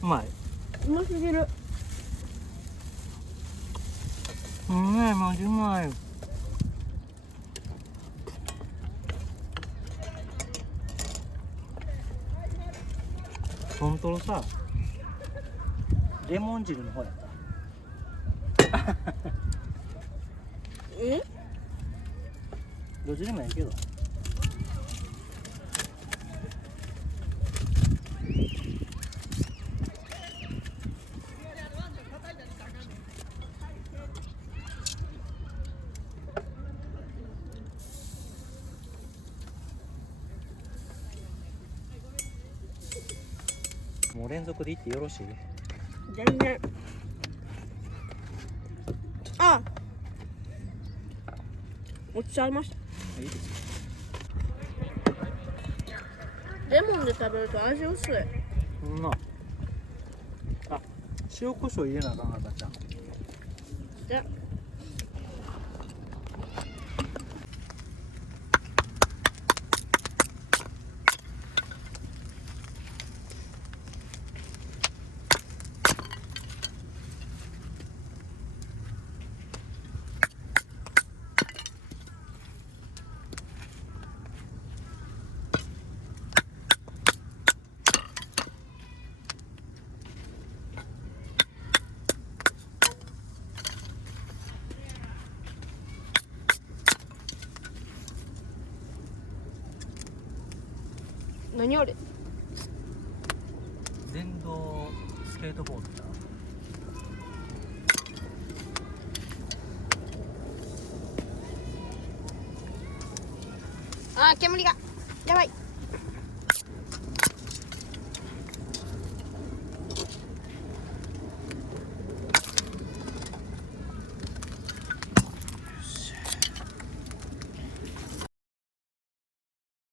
うまい。うますぎる。うまい、マジうまい。本当さ、レモン汁の方やった。どっちでもいいけど。もう連続でいってよろしい？全然。あ、落ちちゃいました。いいです。レモンで食べると味薄い。うんな。あ、塩コショウ入れなあかん赤ちゃん。じゃ何あれ？電動スケートボードだ。あー、煙がやばい。